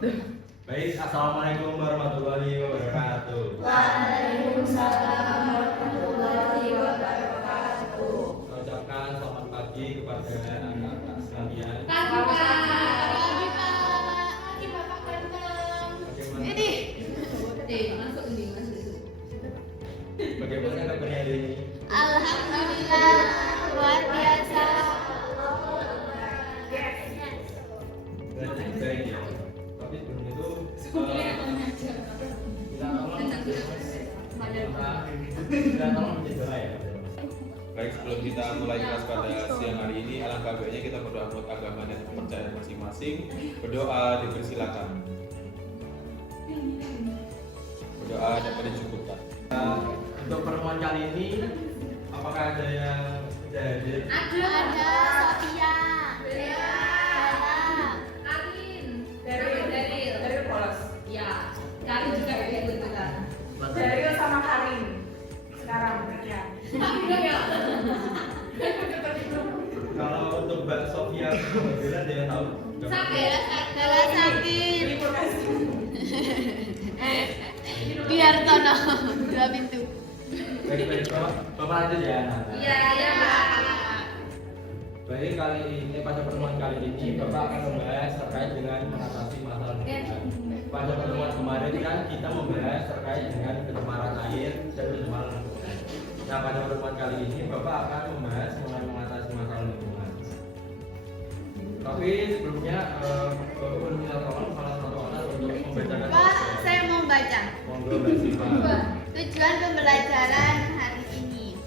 Baik, assalamualaikum warahmatullahi wabarakatuh. Waalaikumsalam warahmatullahi wabarakatuh. Saya ucapkan selamat pagi kepada anak-anak sekalian. Pagi Pak. Pagi Bapak ganteng. Bagaimana? Masuk. Bagaimana kabarnya hari ini? Alhamdulillah luar biasa. Baik ya. Tapi sebelum itu kita tolong menjaga ya. Baik, sebelum kita mulai kelas pada siang hari ini, alangkah baiknya kita berdoa menurut agama dan kepercayaan masing-masing. Berdoa dipersilakan. Berdoa dapat dicukupkan. Untuk pertemuan kali ini, apakah ada yang sudah hadir? Ada Sophia. Bella. Arin. Daryl polos. Ya. Karin juga ikut kan. Daryl sama Karin. Sekarang ya. Kalau untuk Mbak Sofia, Bella ada yang tahu? Bella sakit. Terima kasih. Biar Tono 2 pintu. Baik, Bapak lanjut ya. Iya, Pak. Baik, kali ini pada pertemuan kali ini Bapak akan membahas terkait dengan mengatasi masalah lingkungan. Pada pertemuan kemarin kan kita membahas terkait dengan pencemaran air dan pencemaran lingkungan. Nah, pada pertemuan kali ini Bapak akan membahas mengenai mengatasi masalah lingkungan. Tapi sebelumnya Bapak boleh minta tolong salah satu orang untuk membacakan. Pak, saya mau baca. Monggo Mbak Siva. Tujuan pembelajaran hari ini.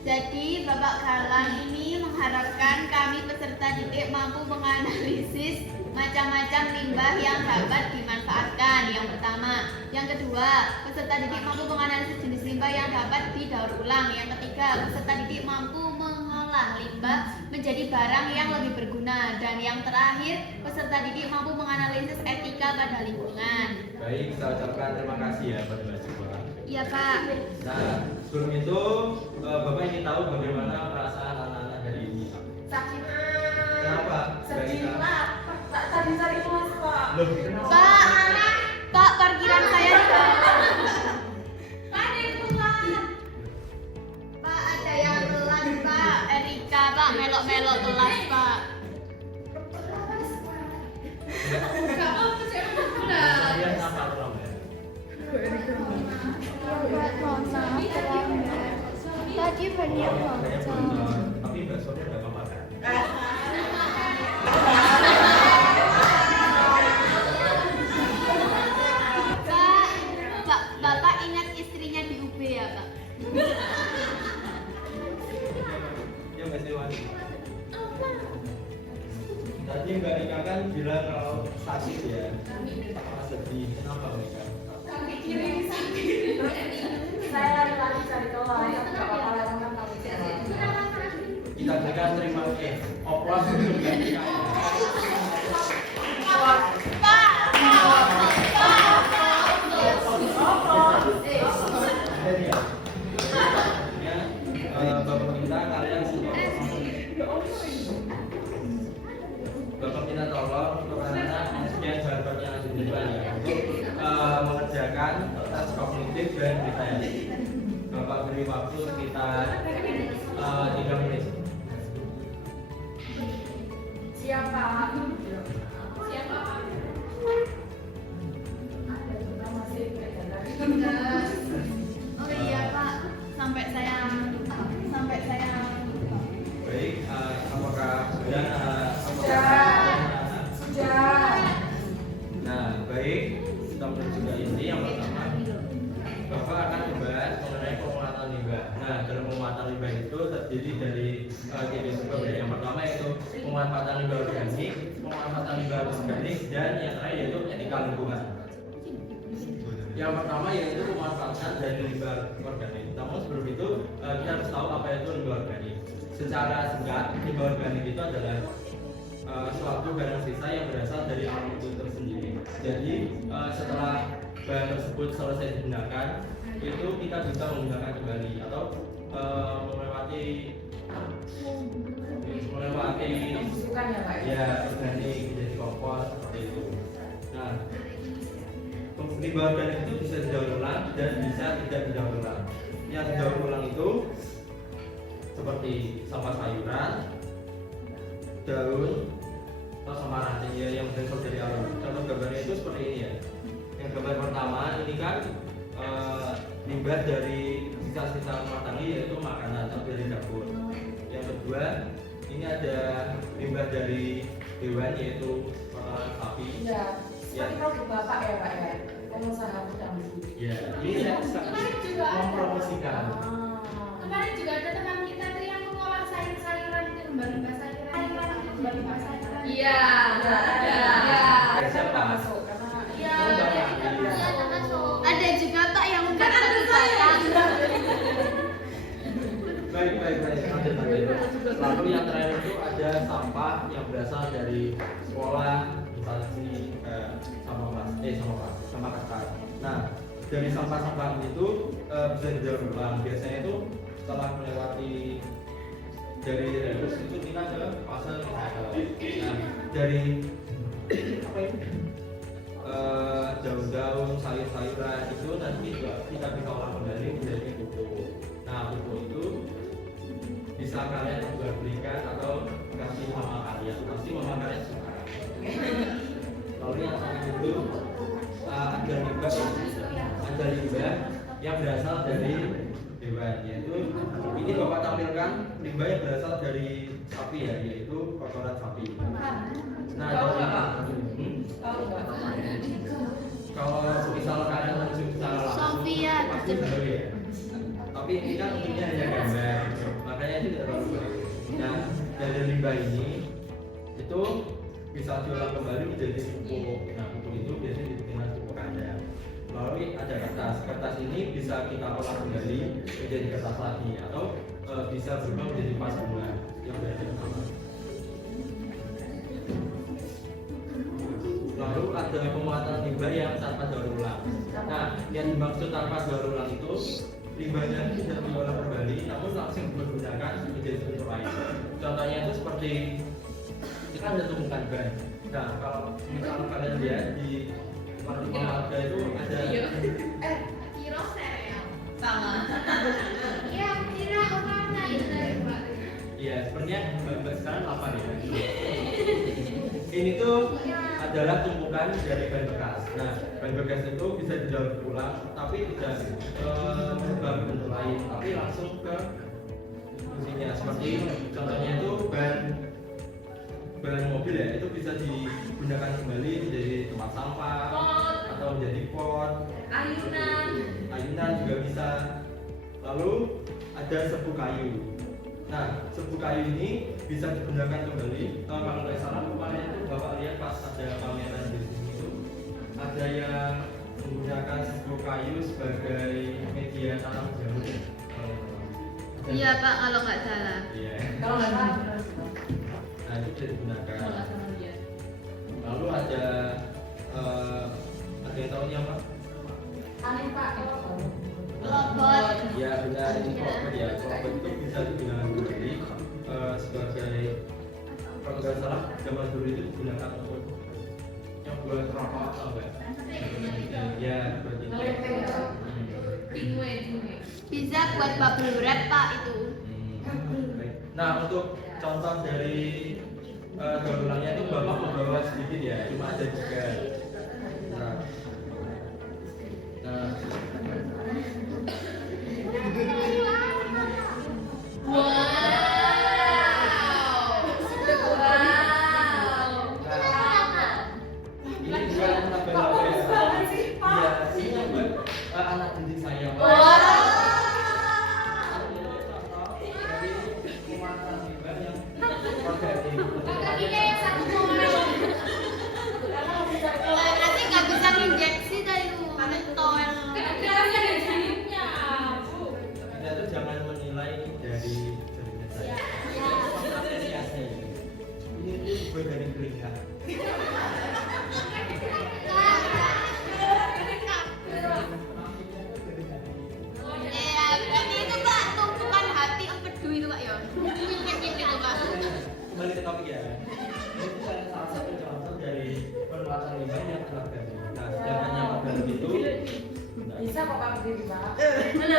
Jadi, Bapak Galang ini mengharapkan kami peserta didik mampu menganalisis macam-macam limbah yang dapat dimanfaatkan. Yang pertama. Yang kedua, peserta didik mampu menganalisis jenis limbah yang dapat didaur ulang. Yang ketiga, peserta didik mampu mengolah limbah menjadi barang yang lebih berguna. Dan yang terakhir, peserta didik mampu menganalisis etika pada lingkungan. Baik, saya ucapkan terima kasih ya Pak Mbak Siva. Iya, Pak. Nah, sebelum itu Bapak ingin tahu bagaimana perasaan anak-anak hari ini? Sakit. Kenapa? Sedih lah. Tak cari kelas Pak. Loh, kenapa? Pak, parkiran saya di bawah. Ada yang telat. Pak, ada yang telat, Pak. Erika, Pak, melok-melok telat, Pak. Kalian apa orang ya? Tadi banyak Saya belum, tapi Mbak Sonia udah apa kan? Pak, Bapak ingat istrinya di UB ya, Pak? Ya Mbak Siwani. Tadi Mbak Rika kan bilang kalau sakit ya. Sedih. Kenapa Mbak Rika? Kaki kiri sakit. Saya lari cari kelas. Enggak apa-apa lakukan kamu. Kita berikan terima oplos untuk Mbak Rika. Ya, Bapak minta kalian semua Bapak minta tolong untuk anak-anak sekian jawaban yang ada di depan ya untuk mengerjakan tes kognitif dan detail. Bapak beri waktu sekitar 3 menit. Siapa? Oh iya, Pak. Sampai saya lupa. Baik, apakah sudah? Sudah. Nah, baik. Kita menuju ke inti yang pertama. Bapak akan membahas mengenai penguatan limbah. Nah, dalam penguatan limbah itu terdiri dari jenis limbah. Yang pertama yaitu pemanfaatan limbah organik, pemanfaatan limbah organik, dan yang terakhir yaitu etika lingkungan. Yang pertama yaitu pemanfaatan dari limbah organik. Namun sebelum itu kita harus tahu apa itu limbah organik. Secara singkat, limbah organik itu adalah suatu barang sisa yang berasal dari alam itu tersendiri. Jadi setelah bahan tersebut selesai digunakan, itu kita bisa menggunakan kembali atau melewati Bukan ya Pak? ya organik menjadi kompos seperti itu. limbah organik itu bisa didaur ulang dan bisa tidak didaur ulang. Yang didaur ulang itu seperti sampah sayuran, daun, atau sampah ranting ya, yang berasal dari alam. Contoh gambarnya itu seperti ini ya. Yang gambar pertama ini kan limbah dari sisa-sisa rumah tangga, yaitu makanan atau dari dapur. Yang kedua ini ada limbah dari hewan, yaitu kotoran sapi. Iya. Seperti produk bapak ya pak ya. Pengusaha udang. Ya, ini saya Kemarin juga ada. mempromosikan. Kemarin juga ada teman kita tuh yang mengolah sayur-sayuran itu, limbah sayuran. Sayuran itu limbah sayuran. Iya, ada. Dari siapa? Masuk karena Iya, Oh, Bapak. iya, termasuk. Ada juga Pak yang udah terlibat. Baik, lanjut. Lalu yang terakhir itu ada sampah yang berasal dari sekolah, instansi, sampah kertas. Nah, dari sampah-sampah itu bisa didaur ulang. Biasanya itu setelah melewati dari reus itu kita ke fase recycle. Nah, dari apa itu? Daun-daun, sayur-sayuran itu nanti juga kita bisa olah kembali menjadi pupuk. Nah, pupuk itu bisa kalian jual belikan atau kasih mama kalian. Pasti mama kalian suka. Lalu yang terakhir itu ada limbah yang berasal dari hewan, yaitu ini bapak tampilkan limbah yang berasal dari sapi ya, yaitu kotoran sapi. Nah, kalau misal kalian langsung secara langsung Sofia, pasti baru ya. Tapi ini kan untuknya hanya gambar, makanya tidak terlalu baik. Nah, dari limbah ini itu bisa diolah kembali menjadi pupuk. Nah, pupuk itu biasanya dibikin pupuk kandang. Lalu ada kertas ini bisa kita olah kembali menjadi kertas lagi, atau bisa berubah menjadi vas bunga yang berada sama. Lalu ada pemuatan limbah yang tanpa daur ulang. Nah, yang dimaksud tanpa daur ulang itu limbahnya tidak diolah kembali, namun langsung digunakan menjadi bentuk lain. Contohnya itu seperti kita ada tumpukan ban. Nah, kalau misalnya kalian lihat di warga itu ada Kira sereal. Sama. Iya, kira warna itu dari Pak. iya, sebenarnya mbak sekarang lapar ya. Ini tuh adalah tumpukan dari ban bekas. Nah, ban bekas itu bisa didaur ulang, tapi tidak berubah bentuk lain, tapi langsung ke fungsinya. Seperti contohnya itu ban mobil ya, itu bisa digunakan kembali menjadi tempat sampah atau menjadi pot, ayunan juga bisa. Lalu ada serbuk kayu. Nah, serbuk kayu ini bisa digunakan kembali. Kalau nggak salah kemarin itu bapak lihat pas ada pameran di sini itu ada yang menggunakan serbuk kayu sebagai media tanam jamur. Iya Pak, kalau nggak salah. Iya. kalau nggak salah Nah, itu bisa digunakan. Lalu ada yang tahu apa? aneh pak Robot. Ya benar, ini klopet ya. Klopet itu bisa digunakan kembali sebagai, kalau nggak salah zaman dulu itu digunakan untuk yang buat rokok atau enggak? Ya berarti. Bisa buat bubble wrap Pak itu. Baik. Nah, untuk contoh dari daur ulangnya itu bapak membawa sedikit ya, cuma ada 3. Ini juga label-label ya. Iya, ini juga anak didik saya. Dari pemuatan limbah yang organik. Nanti nggak bisa injeksi dari mentol. Anda tuh jangan menilai dari jadinya saya. Apresiasi. Ini gue dari telinga. Ya, berarti itu Pak tumpukan hati empedu itu Pak ya. Nyip-nyip itu Pak. Kembali ke topik ya. Ini tuh salah satu contoh dari penuatan limbah yang organik. Nah, sedangkan yang organik itu Bisa kok Pak berdiri Pak. Nggak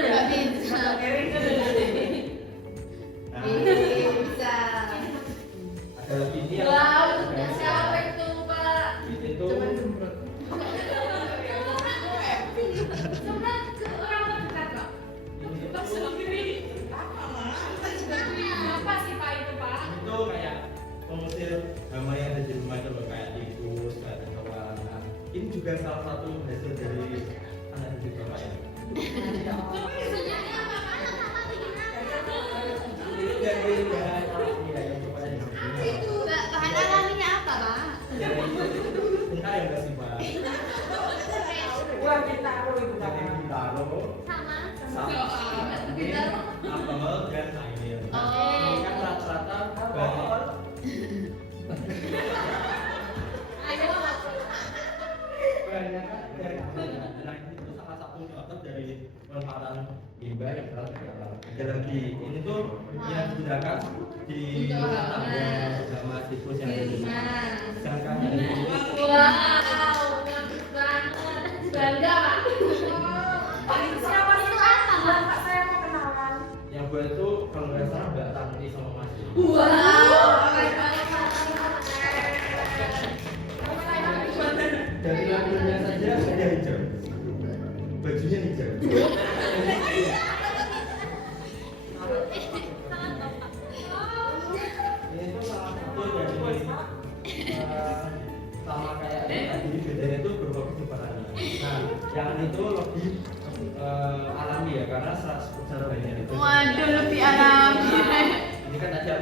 bisa. nah, Bisa. ada lagi ini yang Wow, organik ya. siapa itu Pak? Ini tuh Sebelah ke orang terdekat Pak. ini Pak tuh sendiri. Apa sih Pak itu Pak? itu kayak pengusir hama yang ada di rumah itu loh, kayak tikus, kayak kecoa. Nah, ini juga salah satu hasil dari anak didik bapak ya. Ini dari bahan alamiah yang bapak yang disebut. Bahan alaminya apa, Pak? Ya itu entah yang kasih pak. Wah, kita aku itu Pak. Jadi ditaruh Sama. sama ini apel dan air. Nah, Oh. ini kan rata-rata bahan banyak kan dari nah itu salah satu contoh dari pemanfaatan limbah yang berasal dari alam. Ada lagi ini tuh yang digunakan di rumah tangga sama tikus yang ada di rumah. Sangkanya ini Wow, bagus banget. Bangga Pak. Pak itu siapa sih Pak? Pak saya mau kenalan. yang buat itu kalau nggak salah Mbak Tanti sama Mas. Wow, keren banget. Dari lampunya saja ada hijau, bajunya hijau. Ini tuh salah satu dari sama kayak yang tadi bedanya itu berupa kesimpanannya. Nah, yang itu lebih alami ya karena 100% banyak itu. Waduh, lebih alami. Ini kan ada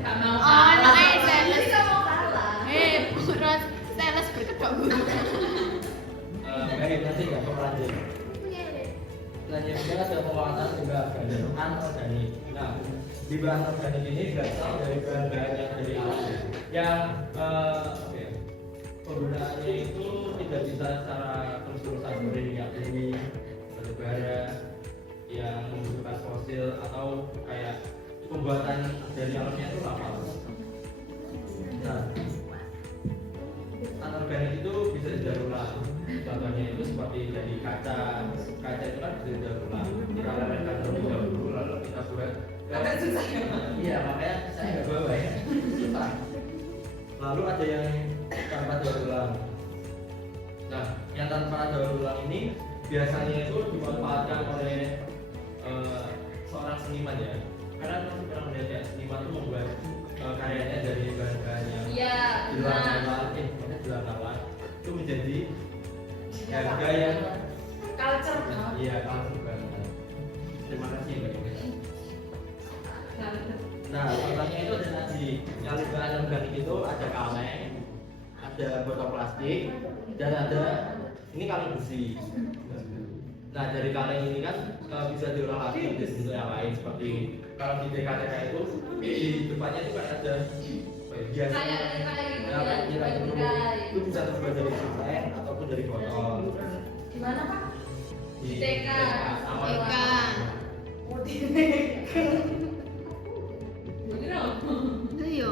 Gak mau Oh, namanya kalah. sales. Ini gak mau kalah. Bu Ros, sales berkedok guru. baik nanti nggak mau lanjut. Selanjutnya ada penguatan limbah organik anorganik. Nah, limbah anorganik ini berasal dari bahan-bahan yang dari alam yang penggunaannya itu tidak bisa secara terus-terusan seperti minyak bumi, batu bara yang membutuhkan fosil atau kayak pembuatan dari alamnya itu lama. Nah, anorganik itu bisa didaur ulang. Contohnya itu seperti dari kaca. Kaca itu kan bisa didaur ulang. Kita lelehkan terlebih dahulu lalu kita buat. Agak susah ya Pak. Iya, makanya saya nggak bawa ya. Susah. Lalu ada yang tanpa daur ulang. Nah, yang tanpa daur ulang ini biasanya itu dimanfaatkan oleh seorang seniman ya. Karena masih pernah melihat ya, seniman itu membuat karyanya dari bahan-bahan yang Iya, di luar benar. nalar, di luar nalar itu menjadi harga yang Culture banget. iya langsung banget. Terima kasih Mbak Ida. Nah, contohnya itu ada tadi yang limbah anorganik itu ada kaleng, ada botol plastik, dan ada ini kaleng besi. Nah, dari kaleng ini kan bisa diolah lagi menjadi bentuk yang lain seperti kalau di TKTK itu di depannya itu kan ada biasa itu bisa terbuat dari kaleng ataupun dari botol. Di mana Pak? Di TK. sama TK. Oh, di Itu yo.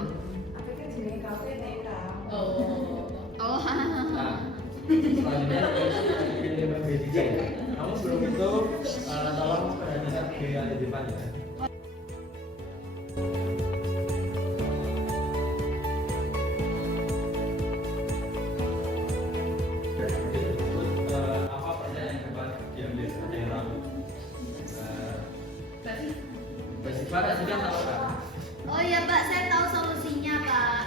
Tapi kan jenenge kafe TK. Oh. Nah, selanjutnya bikin limbah B3 ya. Namun sebelum itu tolong perhatikan video yang ada di depan ya. Apa pertanyaan yang dapat diambil ada yang tahu? Basic pada sih kan tahu kan? Oh iya Pak, saya tahu solusinya Pak.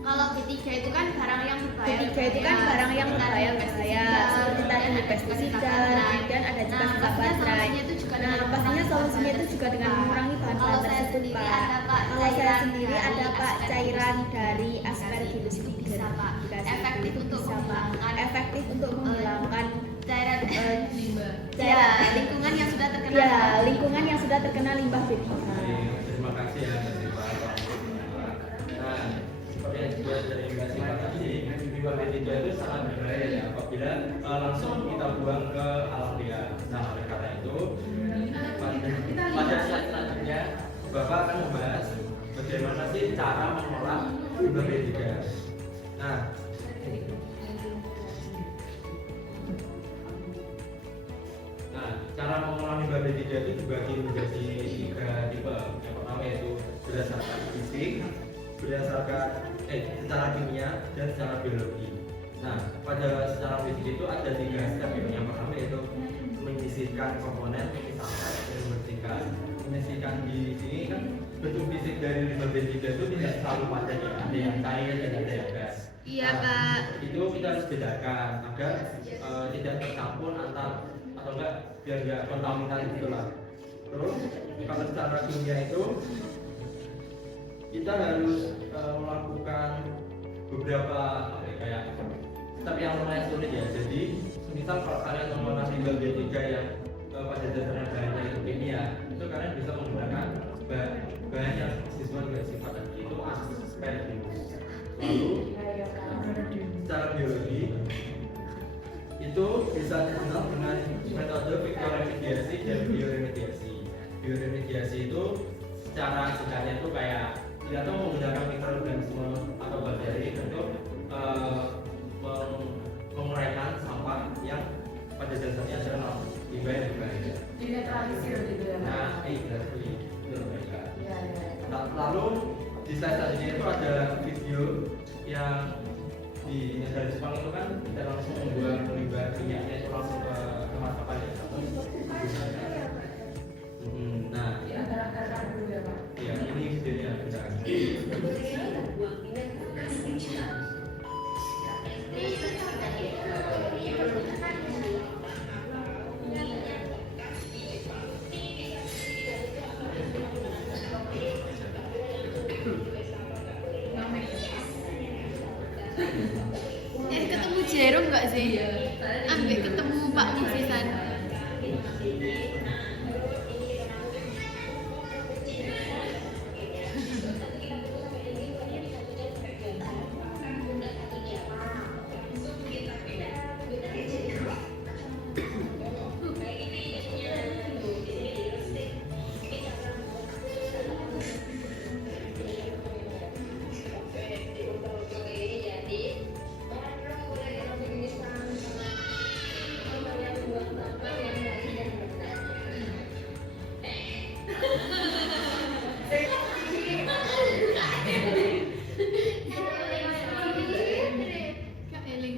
Kalau B3 itu kan barang yang berbahaya. B3 itu kan barang yang berbahaya seperti tadi pestisida, kemudian ada juga Nah, baterai. solusinya itu juga Nah, pastinya solusinya itu juga dengan mengurangi Kalau bahan-bahan saya tersebut, sendiri Pak. ada Pak. Kalau saya cairan sendiri dari ada Pak cairan aspergillus. dari aspergillus Itu bisa Pak. dikasih Efektif itu untuk bisa, Pak. menghilangkan Efektif untuk menghilangkan cairan limbah. ya, lingkungan yang sudah terkena Ya, lingkungan yang sudah terkena limbah B3. Baik, terima kasih ya Mbak Siva. Nah, seperti yang dibuat dari Mbak Siva tadi, limbah B3 itu sangat berbahaya ya apabila langsung kita buang ke alam liar. Nah, oleh karena itu pada slide selanjutnya Bapak akan membahas bagaimana sih cara mengolah limbah B3. Nah, limbah B3 itu dibagi menjadi 3 tipe. Yang pertama yaitu berdasarkan fisik, berdasarkan secara kimia dan secara biologi. Nah, pada secara fisik itu ada 3 step. Yang pertama yaitu menyisihkan komponen, memisahkan dan membersihkan. Menyisihkan di sini kan bentuk fisik dari limbah B3 itu tidak selalu padat, ya. Ada yang cair dan ada yang gas. Iya, Nah, Pak. itu kita harus bedakan agar tidak tercampur atau enggak biar enggak kontaminan gitu lah. Terus kalau secara kimia itu kita harus melakukan beberapa kayak step yang lumayan sulit ya. Jadi misal kalau kalian mengolah limbah B3 yang pada dasarnya bahannya itu kimia, itu kalian bisa menggunakan bahan yang sesuai dengan sifat tadi, itu asparagus. Lalu secara biologi itu bisa dikenal dengan metode viktoremediasi dan bioremediasi. Bioremediasi itu secara singkatnya itu kayak kita tuh menggunakan mikroorganisme atau bakteri untuk menguraikan sampah yang pada dasarnya adalah limbah yang berbahaya. Dinetralisir gitu ya. Nah, seperti itu mereka. Iya, iya. Lalu di slide selanjutnya itu ada video yang di negara Jepang itu kan kita langsung membuang limbah minyaknya itu langsung ke tempat sampah ya. Nah, Di antara dulu ya, Pak. ya ini videonya bisa. Ketemu Jerome nggak sih? Ambil ketemu Pak Musisan.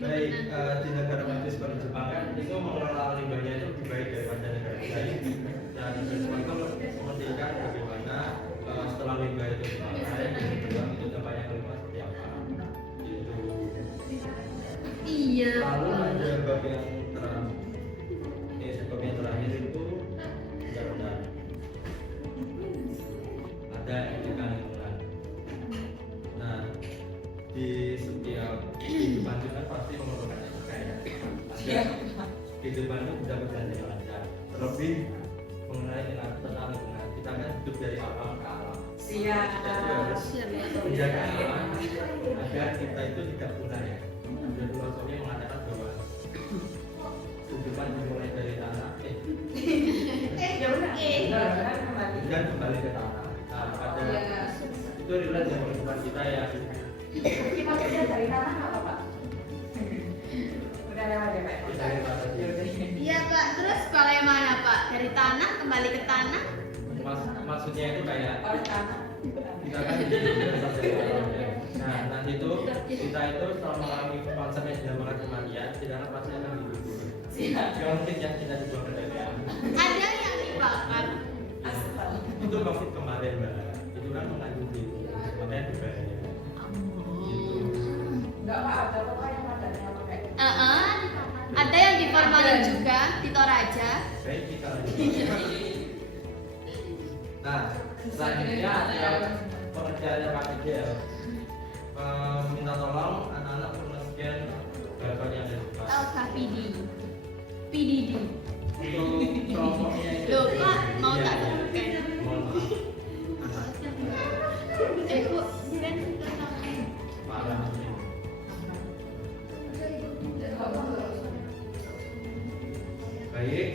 Baik, di negara maju seperti Jepang kan itu mengelola limbahnya itu lebih baik daripada negara lain. Dan negara Jepang itu memperhatikan bagaimana setelah limbah itu dipakai itu dampaknya ke limbah seperti apa. Gitu. Iya. Lalu ada bab yang bab yang terakhir itu benar-benar ada etika lingkungan. Nah, di setiap kehidupan itu kan pasti memerlukan etika ya. Kehidupan itu bisa berjalan dengan lancar. Terlebih mengenai tentang lingkungan, kita kan hidup dari alam ke alam. Siap. Jadi harus menjaga alam agar kita itu tidak punah ya. Ada filosofi yang mengatakan bahwa kehidupan dimulai dari tanah, Ya udah. Kembali. dan kembali ke tanah. Nah, pada itu relate dengan kehidupan kita ya. Kita kerja dari tanah apa, Pak? Udah lewat ya, Pak? Kita lihat tadi. Iya, Pak. Terus kalau yang mana, Pak? Dari tanah kembali ke tanah? Maksudnya itu kayak Oleh tanah. kita kan hidup berdasar dari alam ya. Nah, nanti itu kita itu setelah mengalami konsep yang dinamakan kematian, tidak akan pasti akan dikubur. Siap. Yang mungkin yang kita dibuang ke dalam. Ada yang dibakar. Aspal. Itu COVID kemarin mbak, itu kan mengandung itu, makanya berbahaya. Gitu. Enggak, Pak. Ada kok yang padatnya pakai. Ada yang di formalin juga di Toraja. Baik kita lanjut. Nah, selanjutnya ada pekerjaan yang Pak Fidel. Minta tolong anak-anak men-scan barcode yang ada di depan. Oh, Kak PDD. Untuk kelompoknya itu. Loh, Pak, mau Iya, tak iya. scan? Mohon maaf. Bu, kan sudah sampai. Parah. Baik,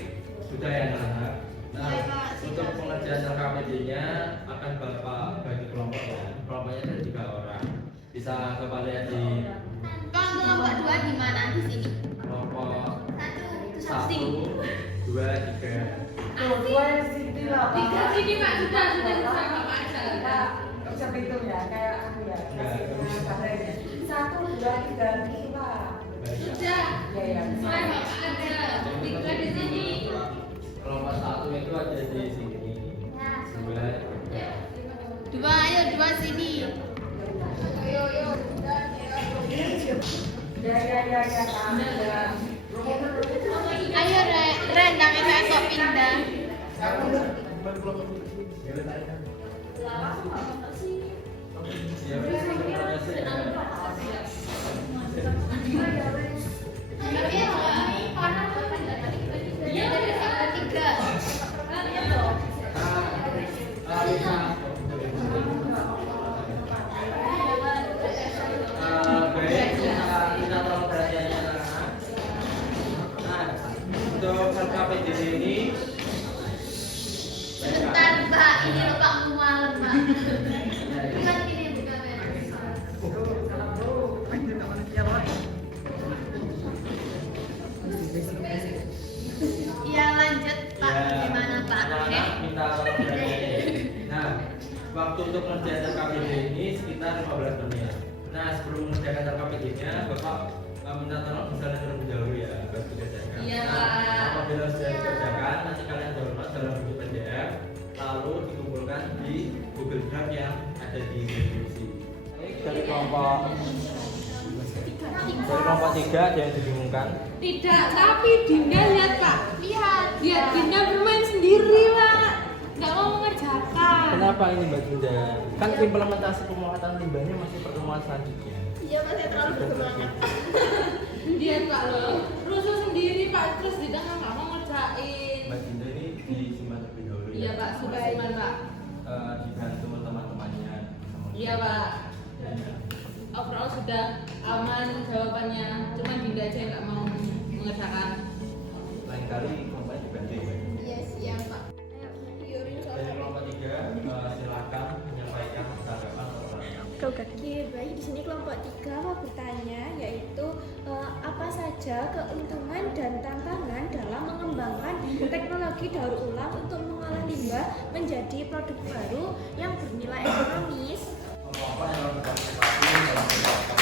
sudah ya anak-anak. Nah, Baik, Pak. untuk pengerjaan LKPD-nya akan Bapak bagi kelompok ya. Kelompoknya ada 3 orang. Bisa Bapak lihat di Pak, kelompok 2 di mana? Di sini. kelompok Satu, itu 1, 2, 3. Tuh, dua yang sini lah. Pak. Tiga sini Pak, sudah Bapak aja. Pak, nggak bisa hitung ya, kayak aku ya. Satu, dua, tiga, gitu Pak. Sudah. Ya ya. Saya Bapak aja. Tiga di sini. Kelompok 1 itu ada di sini. Dua. Dua, ayo dua sini. Ya, Pak. Ayo Ren, kami kok pindah. Ya, terima kasih. Iya, ada tiga. Baik, kita tolong perhatiannya anak-anak. Nah, untuk LKPD ini Bentar Mbak, ini loh Pak mual Mbak. Bukan ini, bukan beres. Iya lanjut Pak, gimana Pak? anak-anak minta tolong perhatiannya. Nah, waktu untuk mengerjakan LKPD ini sekitar 15 menit. Nah, sebelum mengerjakan LKPD-nya, Bapak minta tolong bisa terlebih dahulu ya, baru dikerjakan. Iya, Nah, Pak. apabila sudah dikerjakan, nanti kalian download dalam bentuk PDF, lalu dikumpulkan di Google Drive yang ada di deskripsi. Dari kelompok 3 ada yang dibingungkan. Tidak, tapi Dinda lihat Pak. Lihat. Lihat Dinda bermain sendiri Pak. Nggak mau mengerjakan. Kenapa ini Mbak Dinda? Kan implementasi pemuatan limbahnya masih pertemuan selanjutnya. Iya masih terlalu bersemangat. Lihat Pak loh. Rusuh sendiri Pak, terus Dinda nggak mau ngerjain. Mbak Dinda ini disimpan terlebih dahulu ya. Iya Pak, sudah iman Pak. Dibantu teman-temannya. Iya Pak. Overall sudah aman jawabannya, cuman Dinda aja yang nggak mau mengerjakan. Lain kali kelompoknya dibantu ya. Iya siap Pak. Dari kelompok 3 silakan menyampaikan tanggapan atau pertanyaan. Oke, baik. Di sini kelompok 3 mau bertanya, yaitu apa saja keuntungan dan tantangan dalam mengembangkan teknologi daur ulang untuk mengolah limbah menjadi produk baru yang bernilai ekonomis. Kelompok yang berpartisipasi dalam